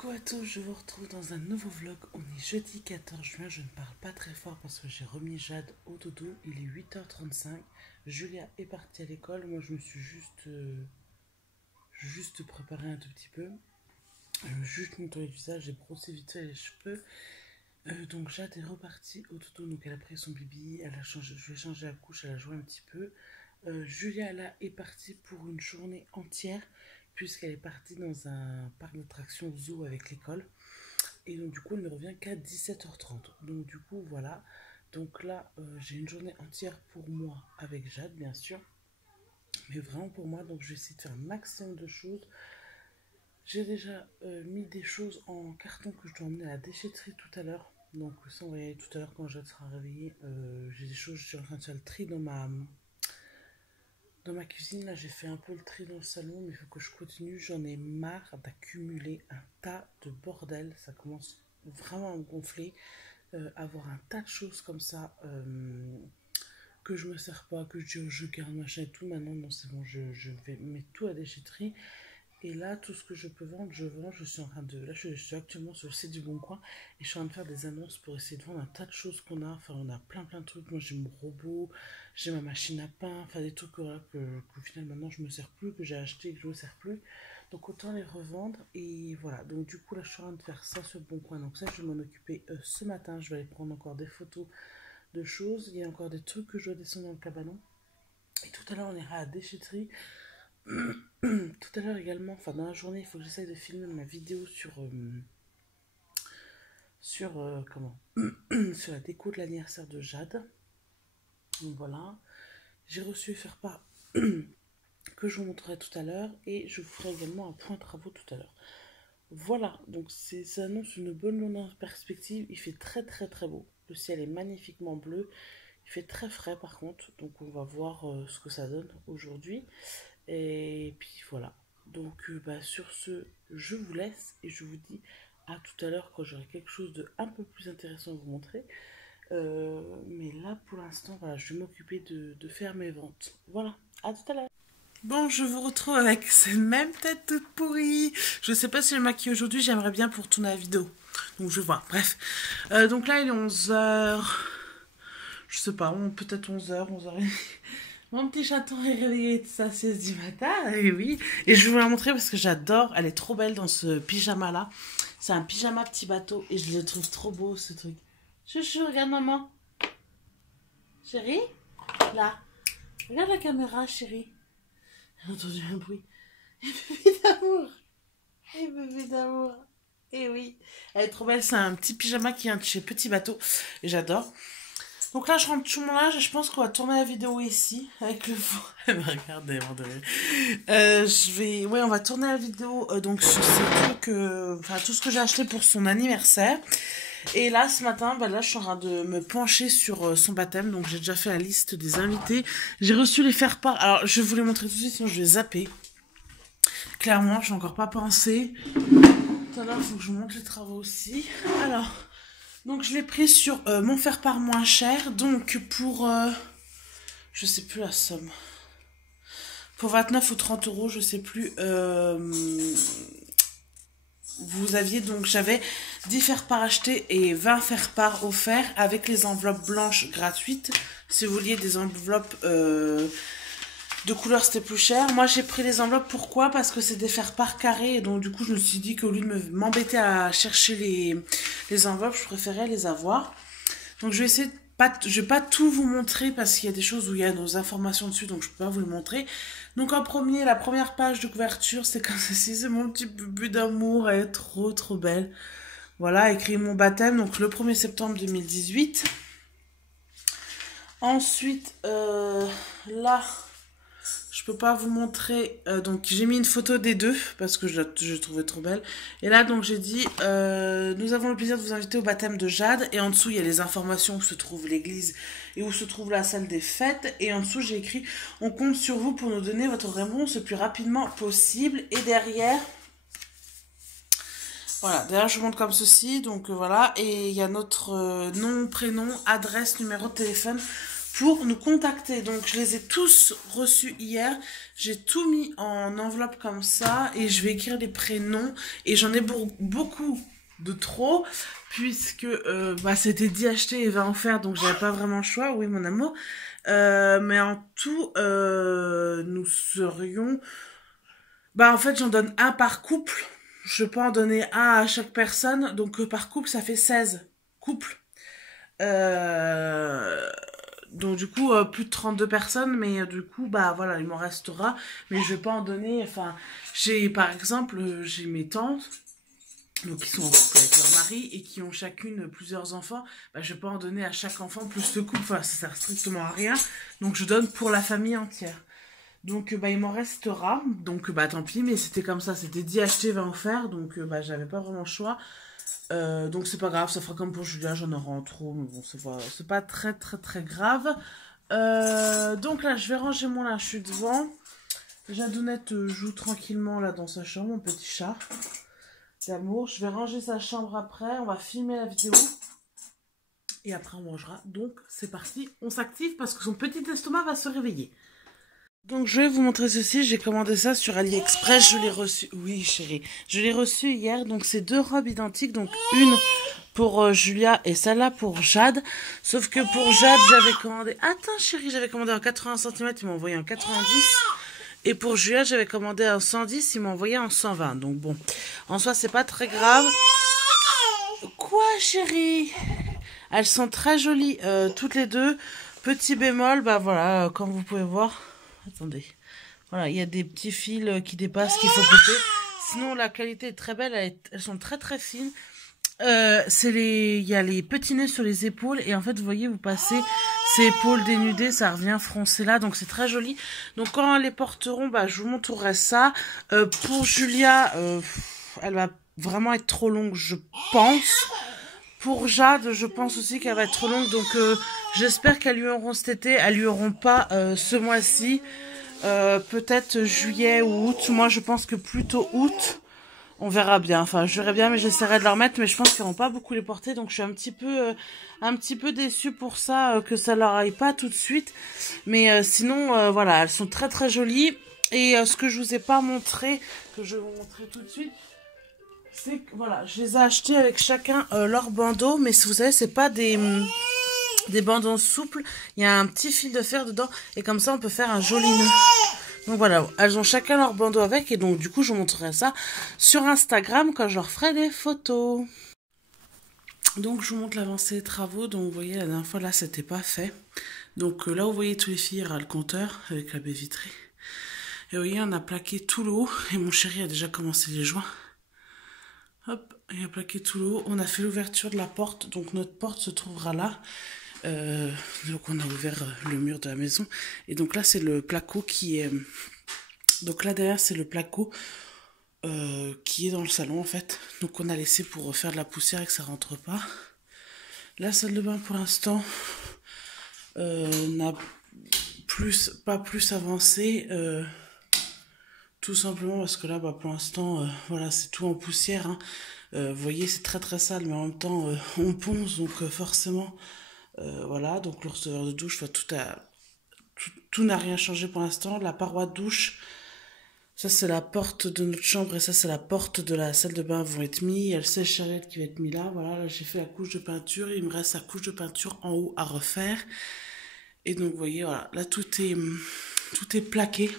Coucou à tous, je vous retrouve dans un nouveau vlog. On est jeudi 14 juin, je ne parle pas très fort parce que j'ai remis Jade au dodo. Il est 8h35, Julia est partie à l'école, moi je me suis juste préparé un tout petit peu. Juste nettoyé le visage, j'ai brossé vite fait les cheveux. Donc Jade est repartie au dodo, donc elle a pris son bibi, elle a changé, je lui ai changé la couche, elle a joué un petit peu. Julia là est partie pour une journée entière puisqu'elle est partie dans un parc d'attractions zoo avec l'école. Et donc du coup elle ne revient qu'à 17h30. Donc du coup voilà. Donc là j'ai une journée entière pour moi avec Jade bien sûr. Mais vraiment pour moi. Donc je vais essayer de faire un maximum de choses. J'ai déjà mis des choses en carton que je dois emmener à la déchetterie tout à l'heure. Donc ça on va y aller tout à l'heure quand Jade sera réveillée. J'ai des choses, je suis en train de faire le tri dans ma cuisine. Là j'ai fait un peu le tri dans le salon, mais il faut que je continue. J'en ai marre d'accumuler un tas de bordel. Ça commence vraiment à me gonfler. Avoir un tas de choses comme ça que je me sers pas, que je garde machin et tout. Maintenant non c'est bon, je vais mettre tout à la déchetterie. Et là, tout ce que je peux vendre, je vends. Je suis en train de... Là, je suis actuellement sur le site du Bon Coin. Et je suis en train de faire des annonces pour essayer de vendre un tas de choses qu'on a. Enfin, on a plein de trucs. Moi, j'ai mon robot, j'ai ma machine à pain. Enfin, des trucs voilà, qu'au final, maintenant, je me sers plus, que j'ai acheté et que je me sers plus. Donc, autant les revendre. Et voilà. Donc, du coup, là, je suis en train de faire ça sur le Bon Coin. Donc, ça, je vais m'en occuper ce matin. Je vais aller prendre encore des photos de choses. Il y a encore des trucs que je dois descendre dans le cabanon. Et tout à l'heure, on ira à la déchetterie. Tout à l'heure également, enfin dans la journée, il faut que j'essaye de filmer ma vidéo comment sur la déco de l'anniversaire de Jade. Donc voilà, j'ai reçu faire part que je vous montrerai tout à l'heure et je vous ferai également un point travaux tout à l'heure. Voilà, donc ça annonce une bonne longueur perspective. Il fait très beau. Le ciel est magnifiquement bleu. Il fait très frais par contre, donc on va voir ce que ça donne aujourd'hui. Et puis voilà. Donc sur ce, je vous laisse et je vous dis à tout à l'heure quand j'aurai quelque chose de un peu plus intéressant à vous montrer. Mais là pour l'instant, voilà, je vais m'occuper de faire mes ventes. Voilà, à tout à l'heure. Bon, je vous retrouve avec cette même tête toute pourrie. Je sais pas si je me maquille aujourd'hui, j'aimerais bien pour tourner la vidéo. Donc je vois, bref. Donc là il est 11h. Je sais pas, peut-être 11h, 11h30. Mon petit chaton est réveillé de sa sieste du matin, et oui. Et je vais vous la montrer parce que j'adore. Elle est trop belle dans ce pyjama-là. C'est un pyjama petit bateau et je le trouve trop beau, ce truc. Chouchou, regarde maman. Chérie, là. Regarde la caméra, chérie. J'ai entendu un bruit. Et bébé d'amour. Et bébé d'amour. Et oui. Elle est trop belle. C'est un petit pyjama qui vient de chez Petit Bateau. Et j'adore. Donc là, je rentre tout mon linge et je pense qu'on va tourner la vidéo ici, avec le fond. Elle me regarde, elle ouais, on va tourner la vidéo donc sur ces trucs, enfin tout ce que j'ai acheté pour son anniversaire. Et là, ce matin, là, je suis en train de me pencher sur son baptême. Donc j'ai déjà fait la liste des invités. J'ai reçu les faire-part. Alors, je vais vous les montrer tout de suite, sinon je vais zapper. Clairement, je n'ai encore pas pensé. Tout à l'heure, il faut que je monte les travaux aussi. Alors... Donc je l'ai pris sur mon faire-part moins cher. Donc pour, je sais plus la somme. Pour 29 ou 30 euros, je sais plus. Vous aviez donc, j'avais 10 faire-part achetés et 20 faire-part offerts avec les enveloppes blanches gratuites. Si vous vouliez des enveloppes de couleur, c'était plus cher. Moi, j'ai pris les enveloppes. Pourquoi? Parce que c'est des faire-part carrés. Et donc, du coup, je me suis dit qu'au lieu de m'embêter à chercher les enveloppes, je préférais les avoir. Donc, je vais essayer je vais pas tout vous montrer parce qu'il y a des choses où il y a nos informations dessus. Donc, je peux pas vous les montrer. Donc, en premier, la première page de couverture, c'est comme ceci. C'est mon petit bébé d'amour. Elle est trop belle. Voilà, écrit mon baptême. Donc, le 1er septembre 2018. Ensuite, là... Je peux pas vous montrer, donc j'ai mis une photo des deux parce que je trouvais trop belle. Et là donc j'ai dit, nous avons le plaisir de vous inviter au baptême de Jade. Et en dessous il y a les informations où se trouve l'église et où se trouve la salle des fêtes. Et en dessous j'ai écrit, on compte sur vous pour nous donner votre réponse le plus rapidement possible. Et derrière, voilà, derrière je vous montre comme ceci, donc voilà. Et il y a notre nom, prénom, adresse, numéro de téléphone pour nous contacter. Donc je les ai tous reçus hier. J'ai tout mis en enveloppe comme ça et je vais écrire les prénoms. Et j'en ai beaucoup de trop puisque c'était dit acheter et va en faire, donc j'avais pas vraiment le choix. Oui mon amour. Mais en tout, nous serions... en fait j'en donne un par couple. Je peux en donner un à chaque personne. Donc par couple ça fait 16 couples. Donc du coup plus de 32 personnes, mais du coup voilà, il m'en restera, mais je vais pas en donner. Enfin, j'ai par exemple j'ai mes tantes, donc qui sont en couple avec leur mari et qui ont chacune plusieurs enfants. Je vais pas en donner à chaque enfant plus de couple, enfin ça sert strictement à rien, donc je donne pour la famille entière. Donc il m'en restera, donc tant pis, mais c'était comme ça, c'était dit acheter va en faire, donc j'avais pas vraiment le choix. Donc c'est pas grave, ça fera comme pour Julia, j'en aurai en trop, mais bon c'est pas très grave. Donc là je vais ranger mon linge, je suis devant. Jadounette joue tranquillement là dans sa chambre, mon petit chat d'amour. Je vais ranger sa chambre après, on va filmer la vidéo et après on mangera. Donc c'est parti, on s'active parce que son petit estomac va se réveiller. Donc je vais vous montrer ceci, j'ai commandé ça sur AliExpress, je l'ai reçu, oui chérie, je l'ai reçu hier, donc c'est deux robes identiques, donc une pour Julia et celle-là pour Jade, sauf que pour Jade j'avais commandé, attends chérie, j'avais commandé en 80 cm, ils m'ont envoyé en 90, et pour Julia j'avais commandé en 110, ils m'ont envoyé en 120, donc bon, en soi c'est pas très grave. Quoi chérie? Elles sont très jolies, toutes les deux, petit bémol, voilà, comme vous pouvez voir. Attendez. Voilà, il y a des petits fils qui dépassent qu'il faut couper. Sinon, la qualité est très belle. Elles sont très fines. Il y a les petits nœuds sur les épaules. Et en fait, vous voyez, vous passez ces épaules dénudées. Ça revient froncé là. Donc, c'est très joli. Donc, quand elles les porteront, je vous montrerai ça. Pour Julia, elle va vraiment être trop longue, je pense. Pour Jade, je pense aussi qu'elle va être trop longue, donc j'espère qu'elles lui auront cet été, elles lui auront pas ce mois-ci, peut-être juillet ou août. Moi, je pense que plutôt août, on verra bien. Enfin, je verrai bien, mais j'essaierai de leur mettre, mais je pense qu'ils n'auront pas beaucoup les porter, donc je suis un petit peu déçue pour ça, que ça leur aille pas tout de suite. Mais sinon, voilà, elles sont très jolies. Et ce que je vous ai pas montré, que je vais vous montrer tout de suite, c'est que voilà, je les ai achetés avec chacun leur bandeau, mais vous savez, c'est pas des bandeaux souples, il y a un petit fil de fer dedans, et comme ça on peut faire un joli nœud. Donc voilà, elles ont chacun leur bandeau avec, et donc du coup je vous montrerai ça sur Instagram quand je leur ferai des photos. Donc je vous montre l'avancée des travaux. Donc vous voyez, la dernière fois là c'était pas fait, donc là vous voyez tous les fils, il y aura le compteur avec la baie vitrée, et vous voyez on a plaqué tout le haut, et mon chéri a déjà commencé les joints. Hop, il a plaqué tout le haut. On a fait l'ouverture de la porte, donc notre porte se trouvera là. Donc on a ouvert le mur de la maison. Et donc là, c'est le placo qui est... Donc là, derrière, c'est le placo qui est dans le salon, en fait. Donc on a laissé pour faire de la poussière et que ça rentre pas. La salle de bain, pour l'instant, n'a pas plus avancé. Tout simplement parce que là, pour l'instant, voilà, c'est tout en poussière. Hein. Vous voyez, c'est très sale, mais en même temps, on ponce, donc forcément, voilà. Donc le receveur de douche, tout n'a rien changé pour l'instant. La paroi de douche, ça c'est la porte de notre chambre et ça c'est la porte de la salle de bain vont être mis. Il y a le sèche-chalettes qui va être mis là. Voilà, là j'ai fait la couche de peinture. Il me reste la couche de peinture en haut à refaire. Et donc, vous voyez, voilà, là tout est plaqué.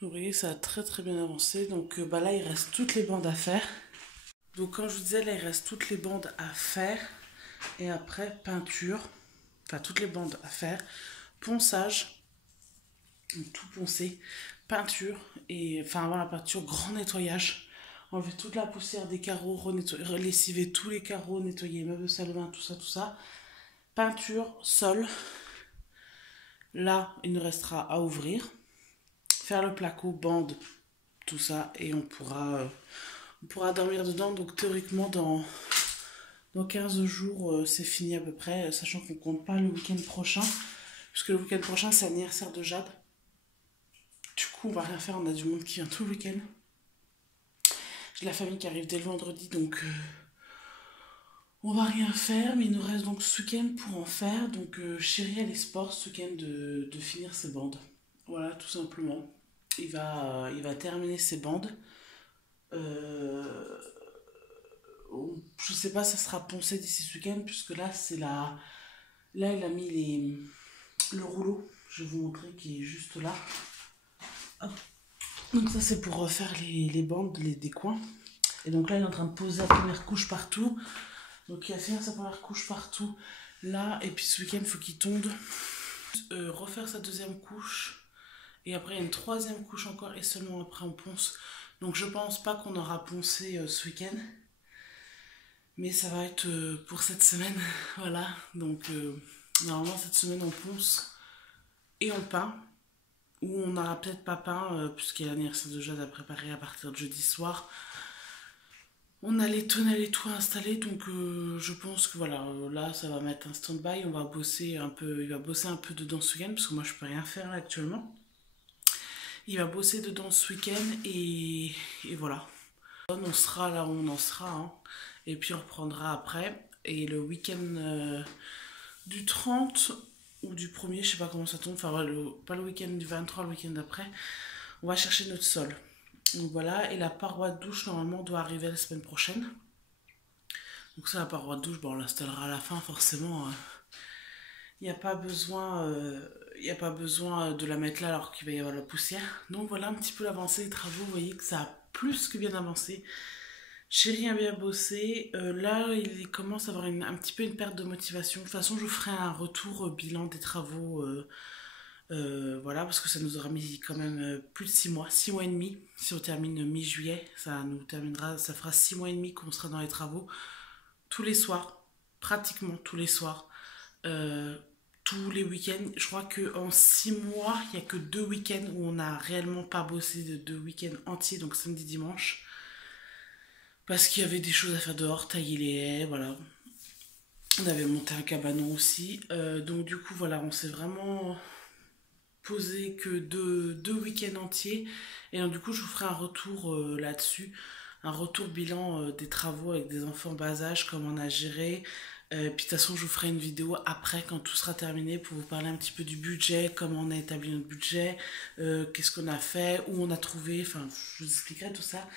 Vous voyez, ça a très bien avancé. Donc là, il reste toutes les bandes à faire. Donc comme je vous disais, là, il reste toutes les bandes à faire. Et après, peinture. Enfin, toutes les bandes à faire. Ponçage. Donc, tout poncer. Peinture. Et enfin, voilà, peinture, grand nettoyage. Enlever toute la poussière des carreaux, lessiver tous les carreaux, nettoyer les meubles de salle de bain, tout ça. Peinture, sol. Là, il nous restera à ouvrir. Faire le placo, bande, tout ça, et on pourra dormir dedans. Donc théoriquement dans 15 jours c'est fini à peu près, sachant qu'on compte pas le week-end prochain, puisque le week-end prochain c'est l'anniversaire de Jade. Du coup on va rien faire, on a du monde qui vient tout le week-end. J'ai la famille qui arrive dès le vendredi, donc On va rien faire, mais il nous reste donc ce week-end pour en faire. Donc Chéri a l'espoir ce week-end de finir ses bandes. Voilà, tout simplement. Il va terminer ses bandes. Euh, je sais pas, ça sera poncé d'ici ce week-end, puisque là, c'est la... Là, il a mis le rouleau. Je vais vous montrer qui est juste là. Hop. Donc ça, c'est pour refaire les bandes des coins. Et donc là, il est en train de poser la première couche partout. Donc il va finir sa première couche partout là. Et puis ce week-end, il faut qu'il tonde. Refaire sa deuxième couche. Et après, il y a une troisième couche encore. Et seulement après, on ponce. Donc je pense pas qu'on aura poncé ce week-end. Mais ça va être pour cette semaine. Voilà. Donc normalement, cette semaine, on ponce et on peint. Ou on n'aura peut-être pas peint, puisqu'il y a l'anniversaire de Jade à préparer à partir de jeudi soir. On a les tunnels et tout installés, donc je pense que voilà, là ça va mettre un stand-by, on va bosser un peu, il va bosser un peu dedans ce week-end, parce que moi je peux rien faire là, actuellement. Il va bosser dedans ce week-end et voilà. On sera là où on en sera, hein, et puis on reprendra après. Et le week-end du 30 ou du 1er, je sais pas comment ça tombe, enfin ouais, pas le week-end du 23, le week-end d'après, on va chercher notre sol. Donc voilà, et la paroi de douche normalement doit arriver la semaine prochaine. Donc ça, la paroi de douche, bon, on l'installera à la fin forcément. Il n'y a pas besoin, y a pas besoin de la mettre là alors qu'il va y avoir la poussière. Donc voilà un petit peu l'avancée des travaux. Vous voyez que ça a plus que bien avancé. Chéri a bien bossé. Là, il commence à avoir un petit peu une perte de motivation. De toute façon, je vous ferai un retour bilan des travaux. Voilà, parce que ça nous aura mis quand même plus de 6 mois, 6 mois et demi. Si on termine mi-juillet, ça fera 6 mois et demi qu'on sera dans les travaux. Tous les soirs, pratiquement tous les soirs, euh, tous les week-ends. Je crois qu'en 6 mois, il n'y a que 2 week-ends où on n'a réellement pas bossé de 2 week-ends entiers, donc samedi, dimanche. Parce qu'il y avait des choses à faire dehors, tailler les haies, voilà. On avait monté un cabanon aussi. Donc du coup, voilà, on s'est vraiment posé que deux week-ends entiers. Et donc du coup, je vous ferai un retour là-dessus. Un retour bilan des travaux avec des enfants bas âge, comment on a géré. Puis de toute façon, je vous ferai une vidéo après quand tout sera terminé pour vous parler un petit peu du budget, comment on a établi notre budget, qu'est-ce qu'on a fait, où on a trouvé, enfin, je vous expliquerai tout ça.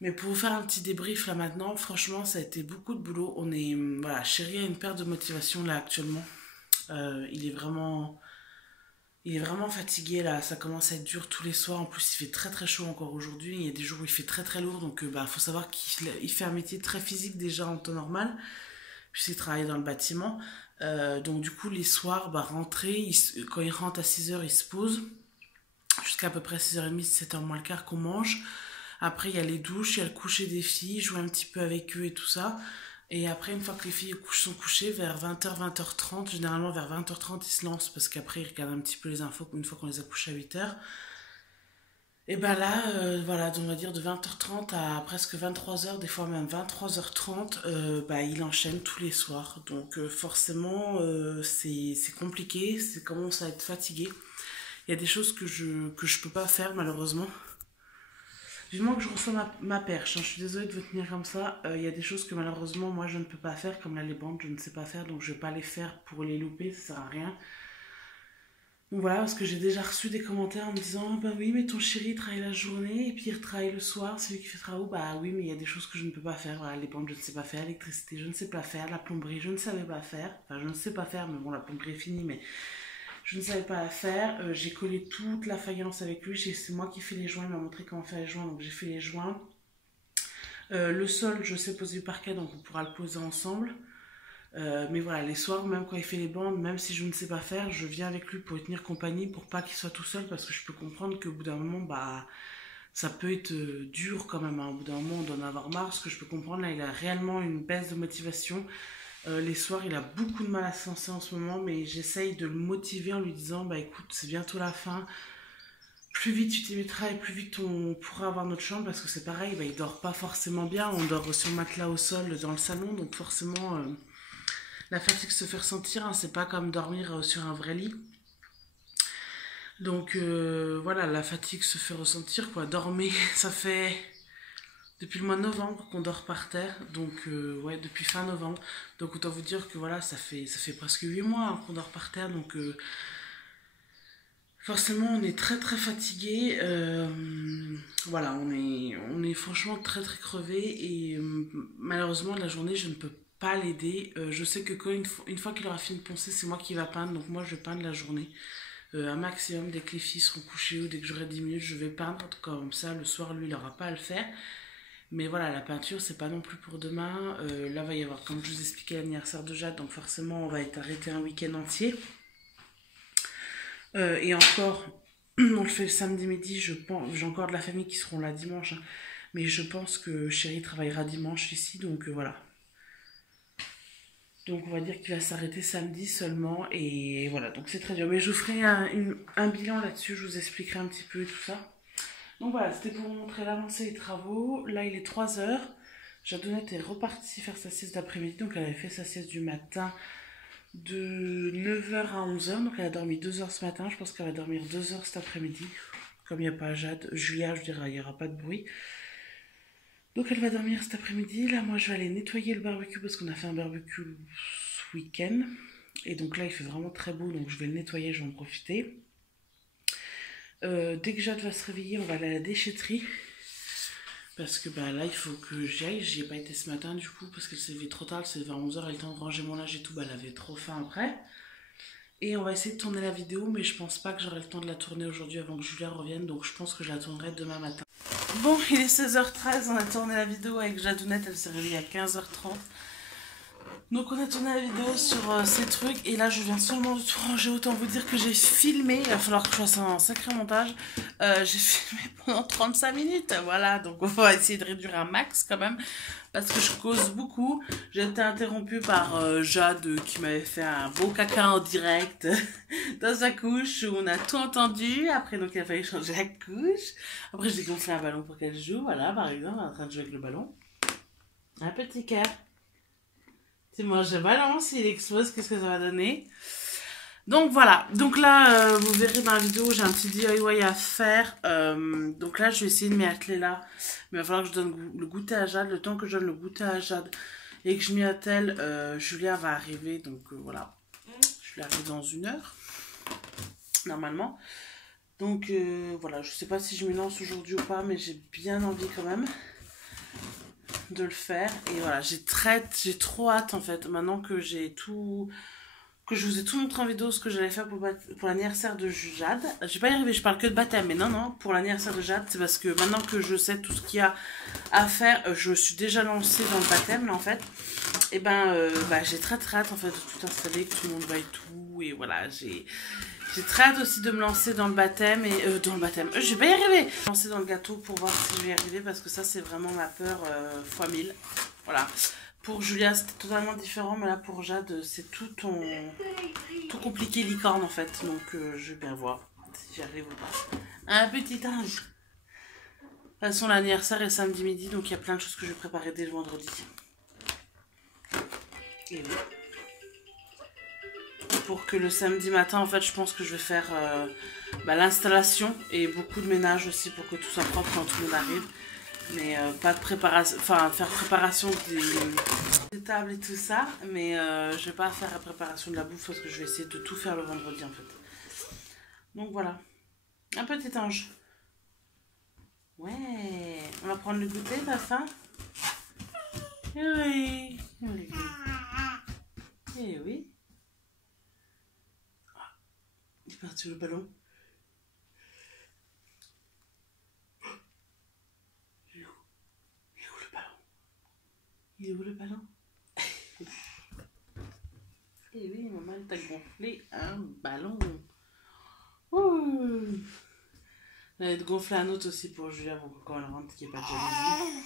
Mais pour vous faire un petit débrief là maintenant, franchement, ça a été beaucoup de boulot. Voilà, Chéri a une perte de motivation là actuellement. Euh, il est vraiment, il est vraiment fatigué là, ça commence à être dur tous les soirs. En plus, il fait très très chaud encore aujourd'hui. Il y a des jours où il fait très très lourd, donc bah faut savoir qu'il fait un métier très physique déjà en temps normal, puisqu'il travaille dans le bâtiment. Donc du coup, les soirs, bah rentrer, quand il rentre à 6 h, il se pose jusqu'à peu près 6 h30, 7 h moins le quart qu'on mange. Après, il y a les douches, il y a le coucher des filles, jouer un petit peu avec eux et tout ça. Et après, une fois que les filles sont couchées, vers 20 h, 20 h 30, généralement vers 20 h 30, ils se lancent parce qu'après, ils regardent un petit peu les infos une fois qu'on les a couchés à 8 h. Et ben là, voilà, on va dire de 20 h 30 à presque 23 h, des fois même 23 h 30, bah, il enchaîne tous les soirs. Donc forcément, c'est compliqué, c'est commence à être fatigué. Il y a des choses que je peux pas faire malheureusement. Vivement que je reçois ma perche, hein. Je suis désolée de vous tenir comme ça. Il y a des choses que malheureusement moi je ne peux pas faire, comme là les bandes je ne sais pas faire, donc je vais pas les faire pour les louper, ça sert à rien. Donc voilà, parce que j'ai déjà reçu des commentaires en me disant bah oui mais ton chéri travaille la journée et puis il travaille le soir, c'est lui qui fait travaux. Bah oui mais il y a des choses que je ne peux pas faire, voilà, les bandes je ne sais pas faire, l'électricité je ne sais pas faire, la plomberie je ne savais pas faire, enfin je ne sais pas faire mais bon la plomberie est finie mais je ne savais pas la faire. J'ai collé toute la faïence avec lui. C'est moi qui fais les joints. Il m'a montré comment faire les joints. Donc j'ai fait les joints. Le sol, je sais poser du parquet. Donc on pourra le poser ensemble. Mais voilà, les soirs, même quand il fait les bandes, même si je ne sais pas faire, je viens avec lui pour lui tenir compagnie. Pour pas qu'il soit tout seul. Parce que je peux comprendre qu'au bout d'un moment, bah, ça peut être dur quand même, hein. Au bout d'un moment, on doit en avoir marre. Ce que je peux comprendre, là, il a réellement une baisse de motivation. Les soirs, il a beaucoup de mal à se lancer en ce moment, mais j'essaye de le motiver en lui disant bah écoute, c'est bientôt la fin. Plus vite tu t'y mettras et plus vite on pourra avoir notre chambre parce que c'est pareil, bah, il dort pas forcément bien. On dort sur le matelas au sol dans le salon, donc forcément la fatigue se fait ressentir, hein. C'est pas comme dormir sur un vrai lit. Donc voilà, la fatigue se fait ressentir quoi. Dormir, ça fait depuis le mois de novembre qu'on dort par terre. Donc, ouais, depuis fin novembre. Donc, autant vous dire que voilà, ça fait presque 8 mois hein, qu'on dort par terre. Donc, forcément, on est très très fatigué. Voilà, on est franchement très très crevé. Et malheureusement, la journée, je ne peux pas l'aider. Je sais que quand une fois qu'il aura fini de poncer, c'est moi qui va peindre. Donc, moi, je peins la journée. Un maximum, dès que les filles seront couchées ou dès que j'aurai 10 minutes, je vais peindre. Comme ça, le soir, lui, il n'aura pas à le faire. Mais voilà, la peinture, c'est pas non plus pour demain. Là, va y avoir, comme je vous expliquais, l'anniversaire de Jade. Donc, forcément, on va être arrêté un week-end entier. Et encore, on le fait le samedi midi, je pense, j'ai encore de la famille qui seront là dimanche, hein, mais je pense que Chéri travaillera dimanche ici, donc voilà. Donc on va dire qu'il va s'arrêter samedi seulement, et voilà, donc c'est très dur. Mais je vous ferai un bilan là-dessus, je vous expliquerai un petit peu tout ça. Donc voilà, c'était pour vous montrer l'avancée des travaux. Là il est 3 heures, Jadonnette est repartie faire sa sieste d'après-midi, donc elle avait fait sa sieste du matin de 9h à 11h, donc elle a dormi 2 heures ce matin, je pense qu'elle va dormir 2 heures cet après-midi, comme il n'y a pas Jade, Julia je dirais, il n'y aura pas de bruit. Donc elle va dormir cet après-midi, là moi je vais aller nettoyer le barbecue parce qu'on a fait un barbecue ce week-end, et donc là il fait vraiment très beau, donc je vais le nettoyer, je vais en profiter. Dès que Jade va se réveiller, on va aller à la déchetterie. Parce que bah, là, il faut que j'y aille. J'y ai pas été ce matin du coup, parce qu'elle s'est levée trop tard. Elle s'est levée à 11h. Elle a eu le temps de ranger mon linge et tout. Bah, elle avait trop faim après. Et on va essayer de tourner la vidéo, mais je pense pas que j'aurai le temps de la tourner aujourd'hui avant que Julia revienne. Donc je pense que je la tournerai demain matin. Bon, il est 16h13. On a tourné la vidéo avec Jadonnette. Elle s'est réveillée à 15h30. Donc on a tourné la vidéo sur ces trucs et là je viens seulement de tout ranger, autant vous dire que j'ai filmé, il va falloir que je fasse un sacré montage, j'ai filmé pendant 35 minutes, voilà, donc on va essayer de réduire un max quand même, parce que je cause beaucoup. J'ai été interrompue par Jade qui m'avait fait un beau caca en direct dans sa couche où on a tout entendu, après donc il a fallu changer la couche, après j'ai gonflé un ballon pour qu'elle joue, voilà par exemple, elle est en train de jouer avec le ballon, un petit cœur. Si moi je balance, il explose, qu'est-ce que ça va donner? Donc voilà, donc là vous verrez dans la vidéo, j'ai un petit DIY à faire. Donc là je vais essayer de m'y atteler là, mais il va falloir que je donne le goûter à Jade. Le temps que je donne le goûter à Jade et que je m'y attelle, Julia va arriver, donc voilà. Julia arrive dans 1 heure, normalement. Donc voilà, je sais pas si je m'y lance aujourd'hui ou pas, mais j'ai bien envie quand même de le faire. Et voilà, j'ai trop hâte en fait, maintenant que j'ai tout, que je vous ai tout montré en vidéo ce que j'allais faire pour l'anniversaire de Jade. Je vais pas y arriver, je parle que de baptême, mais non, pour l'anniversaire de Jade, c'est parce que maintenant que je sais tout ce qu'il y a à faire, je suis déjà lancée dans le baptême là en fait. Et ben, j'ai très hâte en fait de tout installer, que tout le monde va et tout, et voilà, j'ai très hâte aussi de me lancer dans le baptême, et dans le baptême, je vais pas y arriver, lancer dans le gâteau pour voir si je vais y arriver, parce que ça c'est vraiment ma peur fois 1000, voilà. Pour Julia, c'était totalement différent, mais là pour Jade, c'est tout compliqué licorne en fait. Donc je vais bien voir si j'y arrive ou pas. Un petit ange. De toute façon, l'anniversaire est samedi midi, donc il y a plein de choses que je vais préparer dès le vendredi. Et oui. Pour que le samedi matin, en fait, je pense que je vais faire l'installation et beaucoup de ménage aussi pour que tout soit propre quand tout le monde arrive. Mais pas de préparation, enfin faire préparation des tables et tout ça, mais je vais pas faire la préparation de la bouffe parce que je vais essayer de tout faire le vendredi en fait. Donc voilà, un petit ange. Ouais, on va prendre le goûter, t'as faim? Oui, oui. Eh oui. Il est parti le ballon. Il est où le ballon? Eh oui, maman, t'as gonflé un ballon. Ouh. Elle va gonfler un autre aussi pour Julia quand elle rentre, qu'il n'y ait pas de jalousie.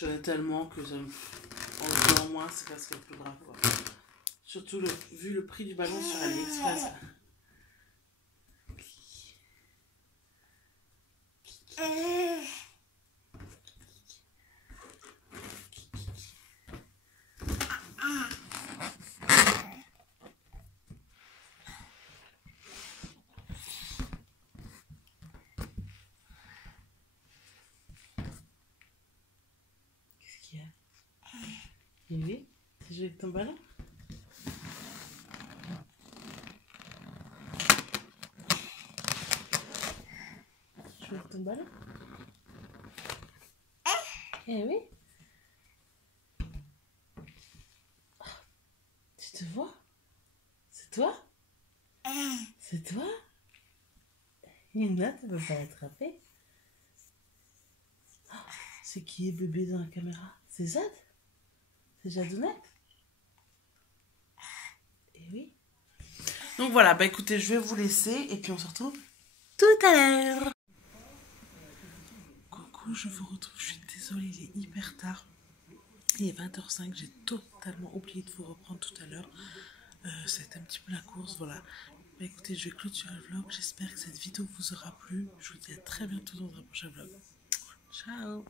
J'en ai tellement que ça en moins, c'est presque plus grave quoi. Surtout vu le prix du ballon sur AliExpress. Et oui, tu joues avec ton ballon? Tu joues avec ton ballon? Eh oui. Tu te vois? C'est toi? C'est toi? Yuna, tu peux pas l'attraper. C'est qui est bébé dans la caméra? C'est Jade? C'est Jadounette? Eh oui. Donc voilà, bah écoutez, je vais vous laisser et puis on se retrouve tout à l'heure. Coucou, je vous retrouve. Je suis désolée, il est hyper tard. Il est 20h05, j'ai totalement oublié de vous reprendre tout à l'heure. C'était un petit peu la course, voilà. Bah écoutez, je vais clôturer le vlog. J'espère que cette vidéo vous aura plu. Je vous dis à très bientôt dans un prochain vlog. Ciao!